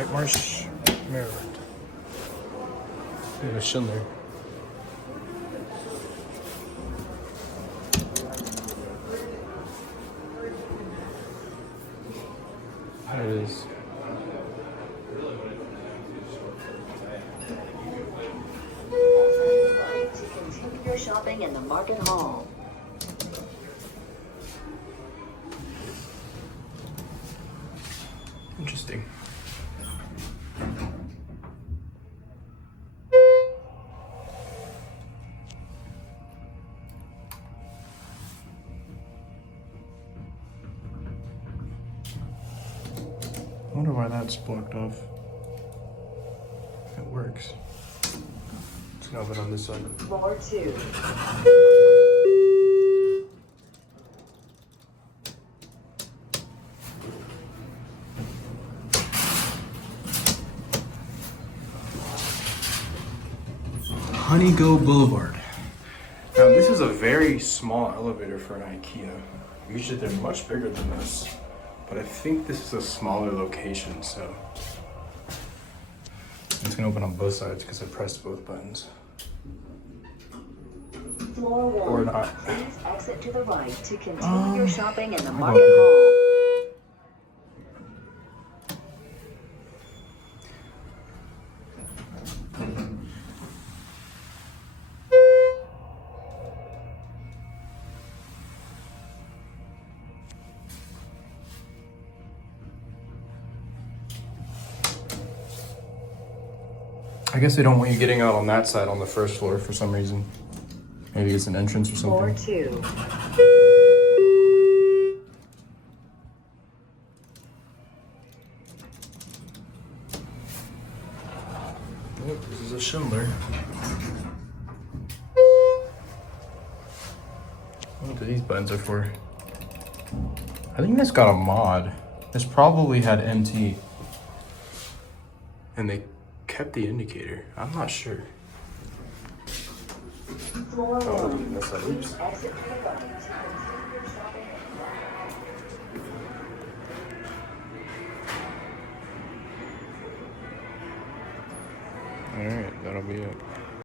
White Marsh, Maryland. We have a Schindler. There it is. To continue your shopping in the market hall. Interesting. I wonder why that's blocked off. It works. Let's go open on this side. Floor 2. Honeygo Boulevard. Now this is a very small elevator for an IKEA. Usually they're much bigger than this, but I think this is a smaller location, so it's gonna open on both sides because I pressed both buttons. Floor 1. Or not. Please exit to the right to continue your shopping in the market hall. I guess they don't want you getting out on that side on the first floor for some reason. Maybe it's an entrance or Floor something. 2. Yep, this is a Schindler. What these buttons are for? I think this got a mod. This probably had MT. And they kept the indicator. I'm not sure. Floor 1. That's like, oops. Please exit to the right to continue your shopping in the Alright, that'll be it.